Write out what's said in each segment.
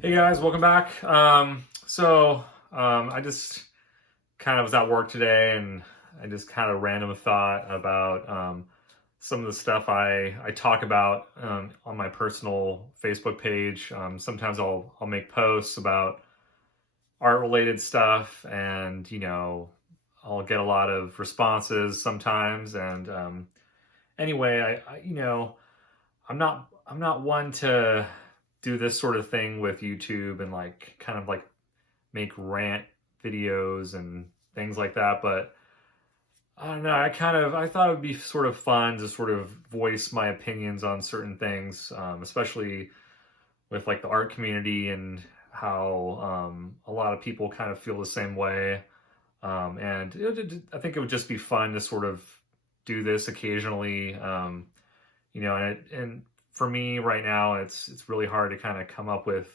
Hey guys, welcome back. I just kind of was at work today, and I just kind of random thought about some of the stuff I talk about on my personal Facebook page. Sometimes I'll make posts about art related stuff, and I'll get a lot of responses sometimes. And anyway, I'm not one to do this sort of thing with YouTube and like kind of like make rant videos and things like that. But I don't know. I thought it would be sort of fun to sort of voice my opinions on certain things, especially with like the art community and how a lot of people kind of feel the same way. I think it would just be fun to sort of do this occasionally. And for me right now, it's really hard to kind of come up with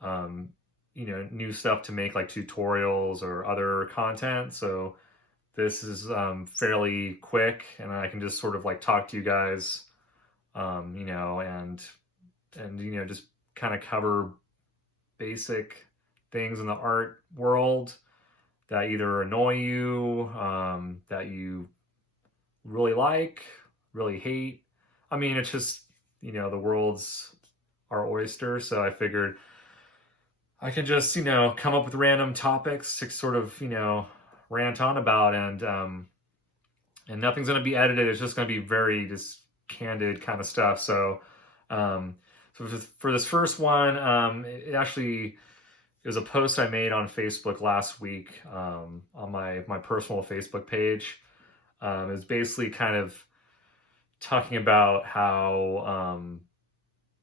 um, new stuff to make like tutorials or other content. So this is fairly quick, and I can just sort of like talk to you guys, and just kind of cover basic things in the art world that either annoy you, that you really like, really hate. I mean, it's just the world's our oyster, so I figured I can just, come up with random topics to sort of, rant on about, and nothing's going to be edited. It's just going to be very just candid kind of stuff. Um, so for this first one, it was a post I made on Facebook last week, on my personal Facebook page. It was basically kind of talking about how,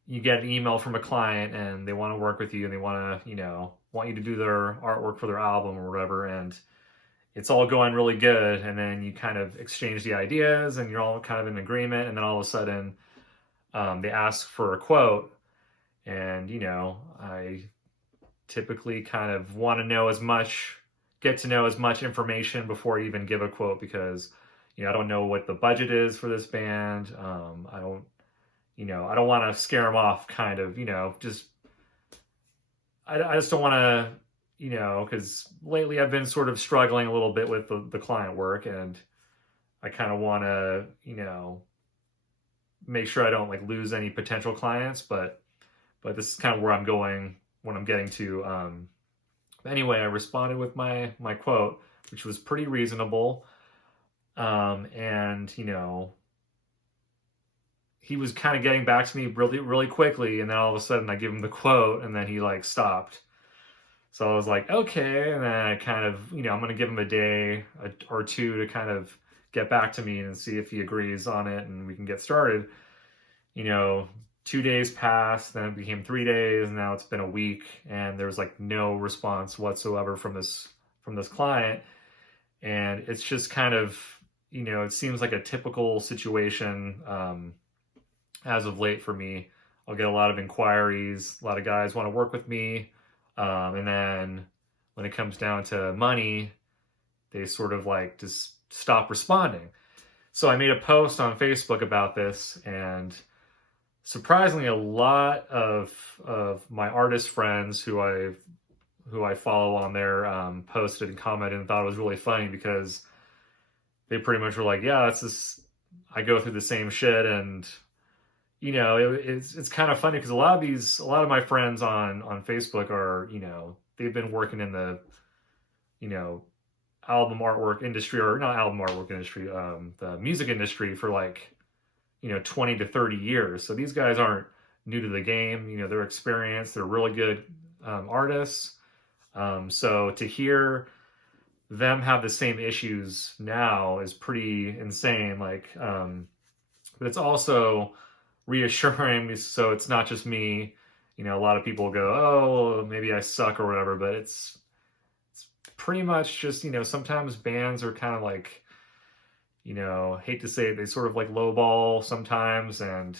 you get an email from a client and they want to work with you, and they want you to do their artwork for their album or whatever, and it's all going really good, and then you kind of exchange the ideas and you're all kind of in agreement, and then all of a sudden they ask for a quote. And I typically kind of want to get to know as much information before I even give a quote, because I don't know what the budget is for this band. I don't want to scare them off, kind of, I just don't want to, because lately I've been sort of struggling a little bit with the client work, and I kind of want to, make sure I don't like lose any potential clients, but this is kind of where I'm going, when I'm getting to. Anyway, I responded with my quote, which was pretty reasonable. And he was kind of getting back to me really, really quickly, and then all of a sudden I give him the quote, and then he like stopped. So I was like, okay, and then I kind of, I'm going to give him a day or two to kind of get back to me and see if he agrees on it, and we can get started. 2 days passed, then it became 3 days, and now it's been a week, and there was like no response whatsoever from this client. And it's just kind of, it seems like a typical situation. As of late for me, I'll get a lot of inquiries. A lot of guys want to work with me. And then when it comes down to money, they sort of like just stop responding. So I made a post on Facebook about this, and surprisingly, a lot of my artist friends who I follow on there posted and commented and thought it was really funny, because they pretty much were like, yeah, it's this, I go through the same shit. And it's kind of funny, because a lot of my friends on Facebook are, they've been working in the, album artwork industry, or not album artwork industry, the music industry for like, 20 to 30 years. So these guys aren't new to the game. They're experienced. They're really good artists. So to hear them have the same issues now is pretty insane. But it's also reassuring me, so it's not just me. A lot of people go, oh, well, maybe I suck or whatever, but it's pretty much just, sometimes bands are kind of like, hate to say it, they sort of like lowball sometimes. And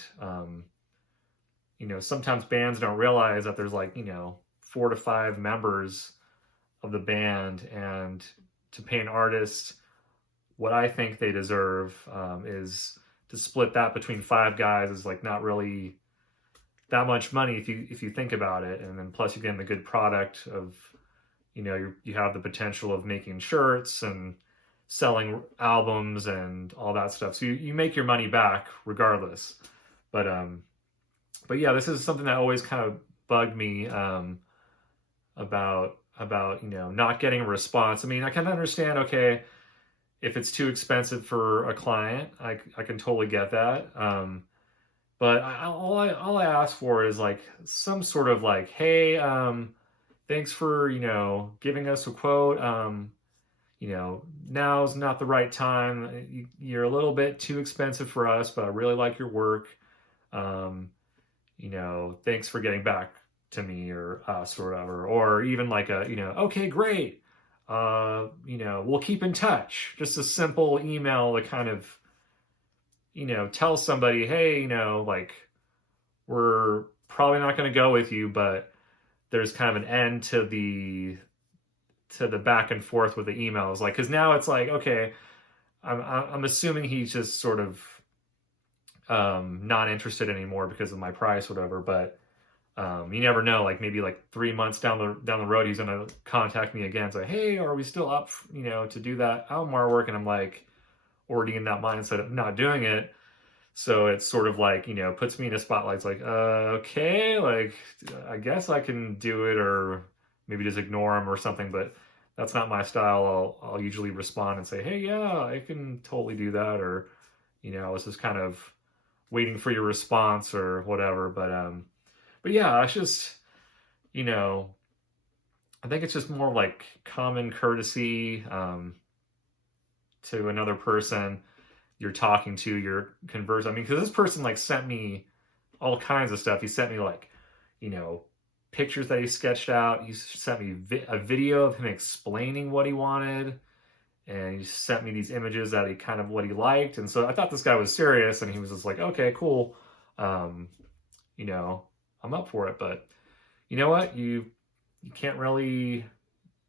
sometimes bands don't realize that there's like 4 to 5 members of the band, and to pay an artist what I think they deserve, is to split that between 5 guys is like not really that much money if you think about it, and then plus you're getting the good product of, you have the potential of making shirts and selling albums and all that stuff. So you make your money back regardless. But yeah, this is something that always kind of bugged me, about not getting a response. I mean, I can understand, okay, if it's too expensive for a client, I can totally get that. But all I ask for is like some sort of like, hey, thanks for giving us a quote. Now's not the right time. You're a little bit too expensive for us, but I really like your work. Thanks for getting back to me or us or whatever. Or even like okay, great. We'll keep in touch. Just a simple email to kind of, tell somebody, hey, like, we're probably not going to go with you, but there's kind of an end to the back and forth with the emails. Like, because now it's like, okay, I'm assuming he's just sort of not interested anymore because of my price, or whatever. But you never know. Like maybe like 3 months down the road, he's gonna contact me again. Say, hey, are we still up, to do that album artwork? And I'm like already in that mindset of not doing it. So it's sort of like, puts me in a spotlight. It's like, okay, like I guess I can do it, or maybe just ignore him or something. But that's not my style. I'll usually respond and say, hey, yeah, I can totally do that, or I was just kind of waiting for your response or whatever. But yeah, it's just, I think it's just more like common courtesy to another person you're talking to, you're conversing. I mean, because this person like sent me all kinds of stuff. He sent me like, pictures that he sketched out. He sent me a video of him explaining what he wanted, and he sent me these images that he kind of what he liked. And so I thought this guy was serious, and he was just like, okay, cool. I'm up for it. But you know what? You can't really,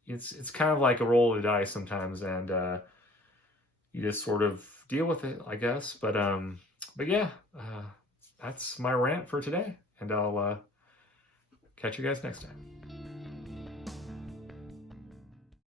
it's kind of like a roll of the dice sometimes, and you just sort of deal with it, I guess. But yeah, that's my rant for today, and I'll catch you guys next time.